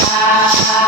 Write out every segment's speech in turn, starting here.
Ah, ah, ah.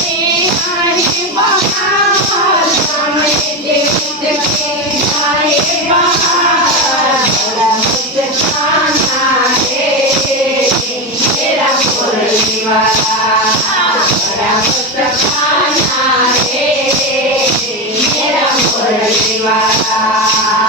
วา